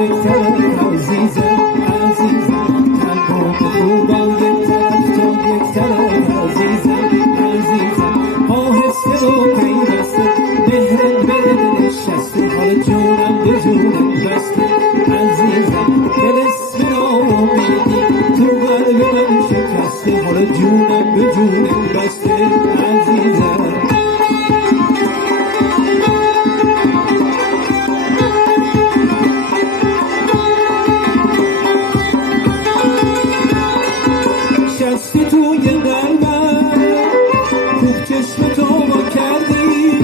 یک طرف عزیزم عزیزم، تنها به خوبان یک طرف تا یک طرف عزیزم عزیزم، آهسته و پیوسته مهرت به دل نشسته، حال جونم به جونم بسته عزیزم، دلسم ناامیدی تو قلب من شکسته، حال جونم به جونم بسته عزیزم. شستی توی قلبم خوب چشم تو با کردی،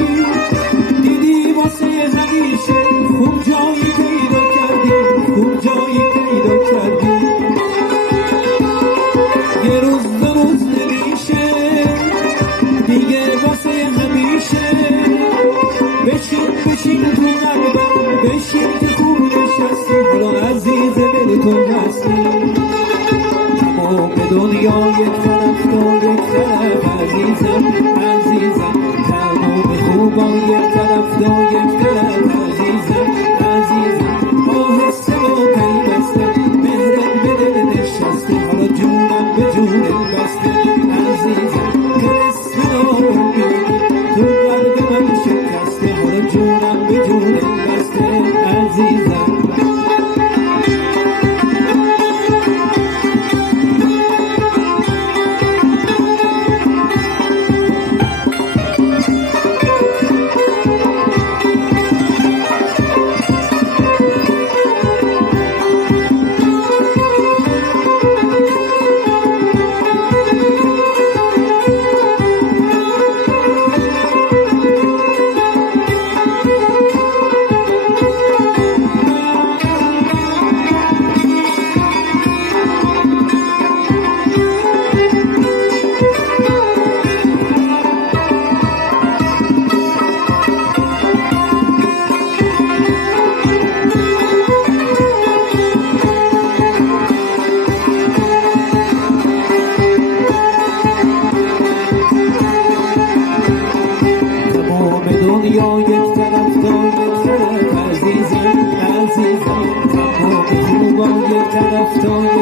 دیدی واسه همیشه خوب جایی پیدا کردی، خوب جایی پیدا کردی، یه روز دو روز نمیشه دیگه واسه همیشه، بشین بشین تو قلبم بشین که خوب نشستی، حالا عزیز دل تو هستی، به دنیا یک طرف تو یک طرف عزیزم عزیزم، تمام خوبان یک طرف تو یک طرف عزیزم عزیزم، آهسته و پیوسته مهرت به دل نشسته، حالا جونم به جونم بسته عزیزم، دلسم ناامیدی تو قلب من شکسته، حالا جونم به جونم بسته عزیزم. دنیا یک طرف تا یک طرف عزیزم عزیزم، تمام خوبان یک طرف تا